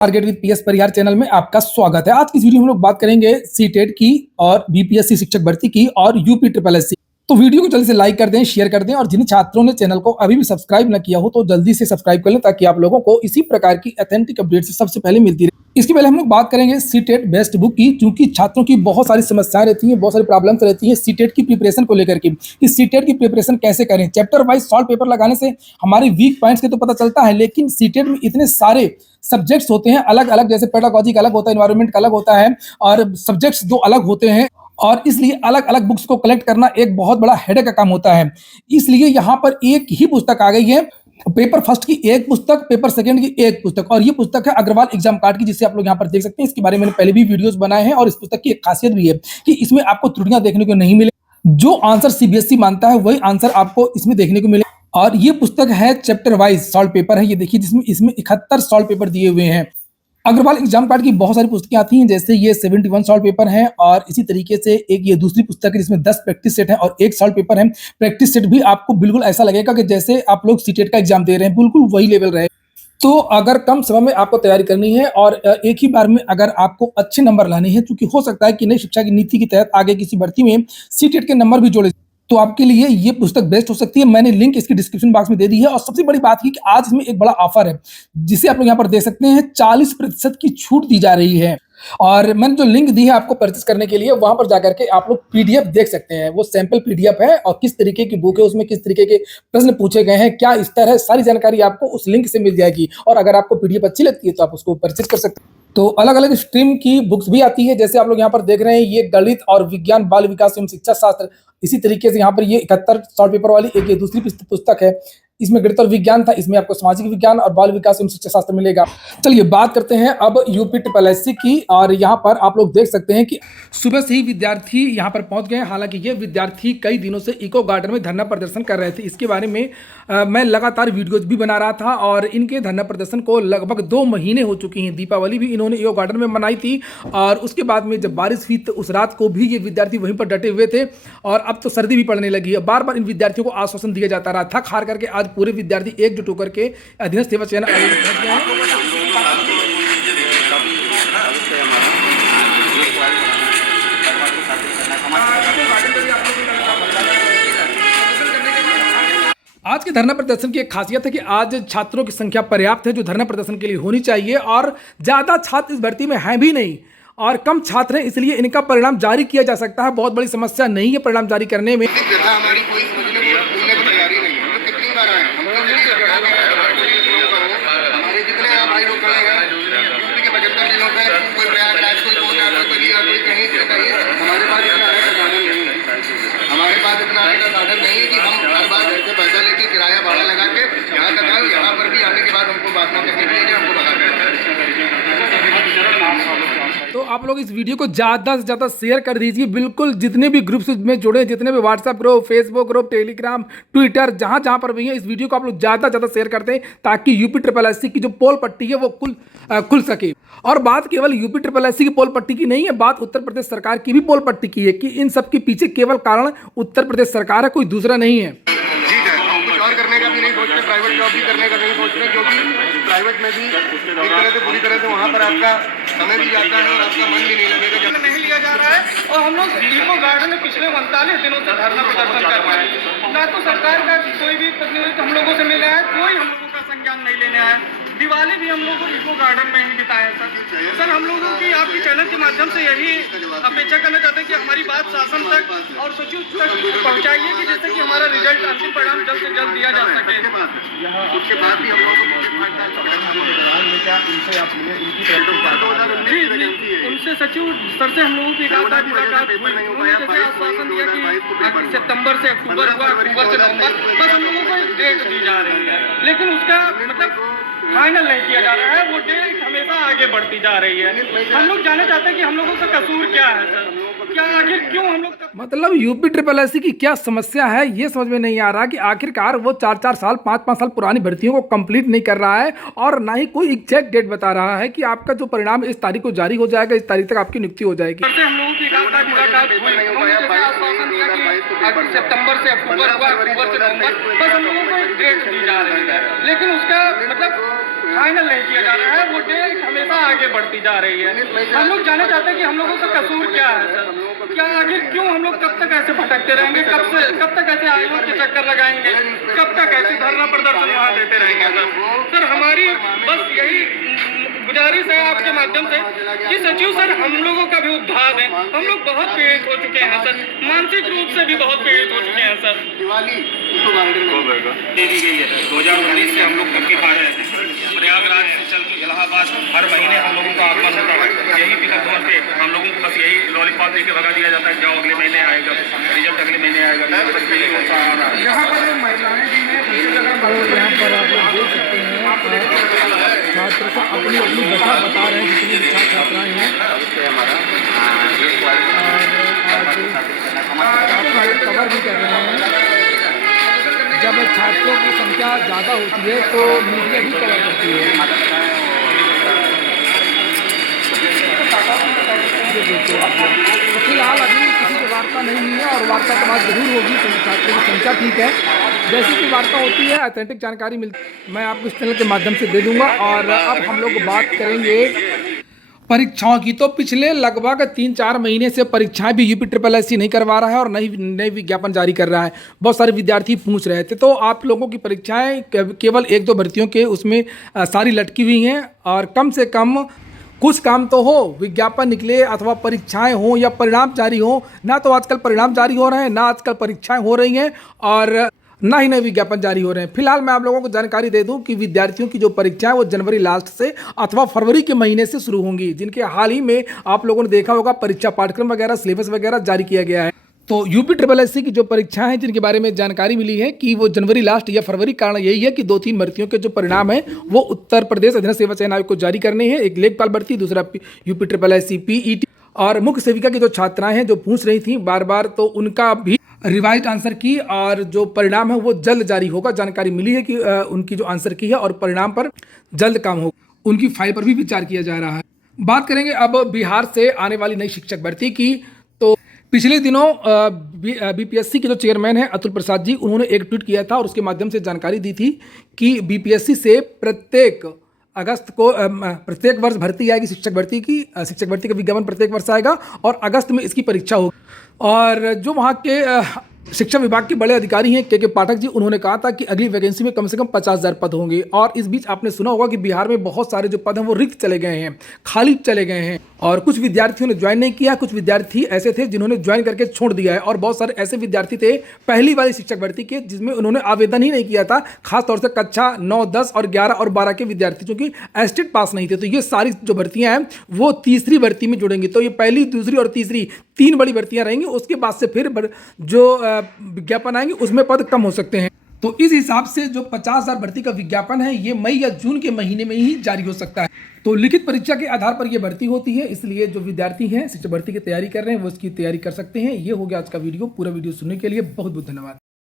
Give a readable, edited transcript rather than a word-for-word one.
Target with PS Parihar channel में आपका स्वागत है। आज की वीडियो में हम लोग बात करेंगे सीटेट की और बीपीएससी शिक्षक भर्ती की और यूपी ट्रिपल एससी। तो वीडियो को जल्दी से लाइक कर दें, शेयर कर दें और जिन छात्रों ने चैनल को अभी भी सब्सक्राइब न किया हो तो जल्दी से सब्सक्राइब कर लें ताकि आप लोगों को इसी प्रकार की ऑथेंटिक अपडेट सबसे पहले मिलती रहे। इसके पहले हम लोग बात करेंगे सीटेट बेस्ट बुक की, क्योंकि छात्रों की बहुत सारी समस्याएं रहती हैं, बहुत सारी प्रॉब्लम्स रहती हैं सीटेट की प्रिपरेशन को लेकर के कि सीटेट की प्रिपरेशन कैसे करें। चैप्टर वाइज सॉल्व पेपर लगाने से हमारे वीक पॉइंट्स के तो पता चलता है, लेकिन सीटेट में इतने सारे सब्जेक्ट्स होते हैं अलग अलग, जैसे पेडागोजी का अलग होता है, एनवायरनमेंट का अलग होता है और सब्जेक्ट्स दो अलग होते हैं और इसलिए अलग अलग बुक्स को कलेक्ट करना एक बहुत बड़ा हेडेक का काम होता है। इसलिए यहाँ पर एक ही पुस्तक आ गई है, पेपर फर्स्ट की एक पुस्तक, पेपर सेकंड की एक पुस्तक, और ये पुस्तक है अग्रवाल एग्जाम कार्ड की, जिसे आप लोग यहाँ पर देख सकते हैं। इसके बारे में मैंने पहले भी वीडियोस बनाए हैं और इस पुस्तक की एक खासियत भी है कि इसमें आपको त्रुटियां देखने को नहीं मिले। जो आंसर सीबीएसई मानता है वही आंसर आपको इसमें देखने को मिले। और ये पुस्तक है चैप्टर वाइज सॉल्व पेपर है, ये देखिए, जिसमें इसमें 71 सॉल्व पेपर दिए हुए हैं। अग्रवाल एग्जाम कार्ड की बहुत सारी पुस्तकें आती हैं, जैसे ये 71 सॉल्व पेपर है और इसी तरीके से एक ये दूसरी पुस्तक है जिसमें 10 प्रैक्टिस सेट है और एक सॉल्व पेपर है। प्रैक्टिस सेट भी आपको बिल्कुल ऐसा लगेगा कि जैसे आप लोग सीटेट का एग्जाम दे रहे हैं, बिल्कुल वही लेवल रहे। तो अगर कम समय में आपको तैयारी करनी है और एक ही बार में अगर आपको अच्छे नंबर लाने हैं, क्योंकि हो सकता है कि नई शिक्षा की नीति के तहत आगे किसी भर्ती में सीटेट के नंबर भी जोड़े, तो आपके लिए ये पुस्तक बेस्ट हो सकती है। मैंने लिंक इसकी डिस्क्रिप्शन बॉक्स में दे दी है। और सबसे बड़ी बात है कि आज इसमें एक बड़ा ऑफर है जिसे आप लोग यहाँ पर देख सकते हैं, 40% की छूट दी जा रही है। और मैंने जो लिंक दी है आपको परचेस करने के लिए, वहां पर जाकर के आप लोग पीडीएफ देख सकते हैं। वो सैंपल पीडीएफ है और किस तरीके की बुक है, उसमें किस तरीके के प्रश्न पूछे गए हैं, क्या स्तर है, सारी जानकारी आपको उस लिंक से मिल जाएगी। और अगर आपको पीडीएफ अच्छी लगती है तो आप उसको परचेस कर सकते हैं। तो अलग अलग स्ट्रीम की बुक्स भी आती है, जैसे आप लोग यहाँ पर देख रहे हैं, ये गणित और विज्ञान, बाल विकास एवं शिक्षा शास्त्र। इसी तरीके से यहाँ पर ये 71 सॉल्व पेपर वाली एक ये दूसरी पुस्तक है, इसमें गणित और विज्ञान था, इसमें आपको सामाजिक विज्ञान और बाल विकास एवं शिक्षा शास्त्र मिलेगा। चलिए बात करते हैं अब यूपी ट्रिपल एससी की। और यहाँ पर आप लोग देख सकते हैं कि सुबह से ही विद्यार्थी यहाँ पर पहुंच गए हैं। हालांकि ये विद्यार्थी कई दिनों से इको गार्डन में धरना प्रदर्शन कर रहे थे। इसके बारे में मैं लगातार वीडियोज भी बना रहा था और इनके धरना प्रदर्शन को लगभग 2 महीने हो चुकी हैं। दीपावली भी इन्होंने इको गार्डन में मनाई थी और उसके बाद में जब बारिश हुई तो उस रात को भी ये विद्यार्थी वहीं पर डटे हुए थे। और अब तो सर्दी भी पड़ने लगी है। बार बार इन विद्यार्थियों को आश्वासन दिया जाता रहा, थक हार करके आज पूरे विद्यार्थी एकजुट होकर के अधीनस्थ सेवा चयन आयोग पहुंच गए हैं। आज के धरना प्रदर्शन की एक खासियत है कि आज छात्रों की संख्या पर्याप्त है जो धरना प्रदर्शन के लिए होनी चाहिए, और ज्यादा छात्र इस भर्ती में हैं भी नहीं और कम छात्र हैं, इसलिए इनका परिणाम जारी किया जा सकता है। बहुत बड़ी समस्या नहीं है परिणाम जारी करने में। हमारे पास इतना साधन नहीं है कि हम हर बार घर से पैसा लेके किराया भाड़ा लगा के यहाँ तक आए, यहाँ पर भी आने के बाद हमको बात ना करने के लिए हमको भगा देते। तो आप लोग इस वीडियो को ज़्यादा से ज़्यादा शेयर कर दीजिए। बिल्कुल जितने भी ग्रुप्स में जुड़े, जितने भी WhatsApp group, Facebook group, Telegram, Twitter, जहाँ जहाँ पर भी है, इस वीडियो को आप लोग ज़्यादा से ज़्यादा शेयर करते हैं ताकि यूपी ट्रिपल एससी की जो पोल पट्टी है वो खुल सके। और बात केवल यूपी ट्रिपल एससी की पोल पट्टी की नहीं है, बात उत्तर प्रदेश सरकार की भी पोल पट्टी की है कि इन सब के पीछे केवल कारण उत्तर प्रदेश सरकार है, कोई दूसरा नहीं है। और करने का भी नहीं सोचते, प्राइवेट जॉब भी करने का नहीं सोचते, क्योंकि प्राइवेट में भी एक तरह से पूरी तरह से वहाँ पर आपका समय भी जाता है और आपका मन भी नहीं लगेगा जब नहीं लिया जा रहा है। और हम लोग इको गार्डन में पिछले 39 दिनों से धरना प्रदर्शन कर रहे हैं। ना तो सरकार का कोई भी प्रतिनिधि हम लोगों से मिला है, कोई हम लोगों का संज्ञान नहीं लेने आया। दिवाली भी हम लोगों को इको गार्डन में ही बिताया सर हम लोगों की आपके चैनल के माध्यम से यही अपेक्षा करना चाहते हैं कि हमारी बात शासन तक और सचिव तक पहुंचाइए कि जिससे कि हमारा रिजल्ट, अंतिम परिणाम जल्द से जल्द दिया जा सके। उसके बाद भी हम लोग उनसे सचिव सर से हम लोगों की मुलाकात हुई, उन्होंने जैसे आश्वासन दिया कि सितंबर से अक्टूबर हुआ, अक्टूबर से नवंबर, बस हम लोगों को एक डेट दी जा रही है, लेकिन उसका मतलब फाइनल नहीं किया जा रहा है। वो डेट हमेशा आगे बढ़ती जा रही है। हम लोग जानना चाहते हैं कि हम लोगों का कसूर क्या है सर, क्या आखिर क्यों हम लोग मतलब यूपी ट्रिपल एससी की क्या समस्या है ये समझ में नहीं आ रहा कि आखिरकार वो 4-4 साल 5-5 साल पुरानी भर्तियों को कंप्लीट नहीं कर रहा है और ना ही कोई एग्जैक्ट डेट बता रहा है कि आपका जो परिणाम इस तारीख को जारी हो जाएगा, इस तारीख तक आपकी नियुक्ति हो जाएगी। हम लोगों की मुलाकात हुई, उन्होंने जैसे आश्वासन दिया कि सितंबर से अक्टूबर हुआ, अक्टूबर से नवंबर, बस हम लोगों को एक डेट दी जा रही है, लेकिन उसका मतलब फाइनल नहीं किया जा रहा है। वो डेट हमेशा आगे बढ़ती जा रही है। हम लोग जानना चाहते हैं कि हम लोगों का कसूर क्या है सर, क्या आखिर क्यों हम लोग कब तक ऐसे भटकते रहेंगे, कब तक ऐसे आयोग के चक्कर लगाएंगे, कब तक ऐसे धरना प्रदर्शन वहाँ देते रहेंगे सर। हमारी बस यही गुजारिश है आपके माध्यम से कि सचिव सर हम लोगों का भी उद्धार है। हम लोग बहुत पीड़ित हो चुके हैं सर, मानसिक रूप से भी बहुत पीड़ित हो चुके हैं सर। दिवाली दे दी गई है 2019 से हम लोग धक्के खा रहे हैं। प्रयागराज से चल के इलाहाबाद हर महीने हम लोगों का आगमन होता है। यही पिकअप भवन पे हम लोगों को बस यही लॉलीपॉप देके भगा दिया जाता है, जाओ अगले महीने आएगा, रिजल्ट अगले महीने आएगा। यहाँ पर महिलाएं भी हैं, इसी जगह पर यहाँ पर आप लोग देख सकते हैं छात्र का अपनी अपनी दशा बता रहे हैं जितनी भी छात्राएँ हैं। कवर भी कर रहे हैं। जब छात्रों की संख्या ज़्यादा होती है तो मीडिया भी कवर करती है। तो फिलहाल अभी किसी की वार्ता नहीं हुई है और वार्ता के बाद जरूर होगी, क्योंकि छात्रों की संख्या ठीक है। जैसी कि वार्ता होती है ऑथेंटिक जानकारी मिलती मैं आपको इस चैनल के माध्यम से दे दूंगा। और अब हम लोग बात करेंगे परीक्षाओं की। तो पिछले लगभग 3-4 महीने से परीक्षाएं भी यूपी SSSC नहीं करवा रहा है और नई विज्ञापन जारी कर रहा है। बहुत सारे विद्यार्थी पूछ रहे थे, तो आप लोगों की परीक्षाएं केवल 1-2 भर्तियों के उसमें सारी लटकी हुई हैं और कम से कम कुछ काम तो हो, विज्ञापन निकले अथवा परीक्षाएं हो या परिणाम जारी हो। ना तो आजकल परिणाम जारी हो रहे हैं, ना आजकल परीक्षाएं हो रही हैं और ना ही नए विज्ञापन जारी हो रहे हैं। फिलहाल मैं आप लोगों को जानकारी दे दूं कि विद्यार्थियों की जो परीक्षाएं वो जनवरी लास्ट से अथवा फरवरी के महीने से शुरू होंगी, जिनके हाल ही में आप लोगों ने देखा होगा परीक्षा पाठ्यक्रम वगैरह सिलेबस वगैरह जारी किया गया है। तो यूपी SSSC की जो परीक्षाएं हैं जिनके बारे में जानकारी मिली है कि वो जनवरी लास्ट या फरवरी, कारण यही है कि 2-3 भर्तियों के जो परिणाम है वो उत्तर प्रदेश अधीनस्थ सेवा चयन आयोग को जारी करने हैं। एक लेखपाल भर्ती, दूसरा यूपी SSSC PET और मुख्य सेविका की जो छात्राएं हैं जो पूछ रही थी बार बार, तो उनका भी रिवाइज आंसर की और जो परिणाम है वो जल्द जारी होगा। जानकारी मिली है कि उनकी जो आंसर की है और परिणाम पर जल्द काम होगा, उनकी फाइल पर भी विचार किया जा रहा है। बात करेंगे अब बिहार से आने वाली नई शिक्षक भर्ती की। तो पिछले दिनों BPSC के जो चेयरमैन हैं अतुल प्रसाद जी, उन्होंने एक ट्वीट किया था और उसके माध्यम से जानकारी दी थी कि BPSC से प्रत्येक अगस्त को प्रत्येक वर्ष भर्ती आएगी शिक्षक भर्ती का विज्ञापन प्रत्येक वर्ष आएगा और अगस्त में इसकी परीक्षा होगी। और जो वहाँ के शिक्षा विभाग के बड़े अधिकारी हैं के पाठक जी, उन्होंने कहा था कि अगली वैकेंसी में कम से कम 50,000 पद होंगे। और इस बीच आपने सुना होगा कि बिहार में बहुत सारे जो पद हैं वो रिक्त चले गए हैं, खाली चले गए हैं और कुछ विद्यार्थियों ने ज्वाइन नहीं किया, कुछ विद्यार्थी ऐसे थे जिन्होंने ज्वाइन करके छोड़ दिया है और बहुत सारे ऐसे विद्यार्थी थे पहली वाली शिक्षक भर्ती के जिसमें उन्होंने आवेदन ही नहीं किया था, खासतौर से कक्षा 9, 10 और 11 और 12 के विद्यार्थी जो कि एस्टेट पास नहीं थे। तो ये सारी जो भर्तियां हैं वो तीसरी भर्ती में जुड़ेंगी। तो ये पहली, दूसरी और तीसरी 3 बड़ी भर्तियां रहेंगी। उसके बाद से फिर जो विज्ञापन आएंगे उसमें पद कम हो सकते हैं। तो इस हिसाब से जो 50,000 भर्ती का विज्ञापन है ये मई या जून के महीने में ही जारी हो सकता है। तो लिखित परीक्षा के आधार पर यह भर्ती होती है, इसलिए जो विद्यार्थी हैं शिक्षक भर्ती की तैयारी कर रहे हैं वो इसकी तैयारी कर सकते हैं। ये हो गया आज का वीडियो। पूरा वीडियो सुनने के लिए बहुत बहुत धन्यवाद।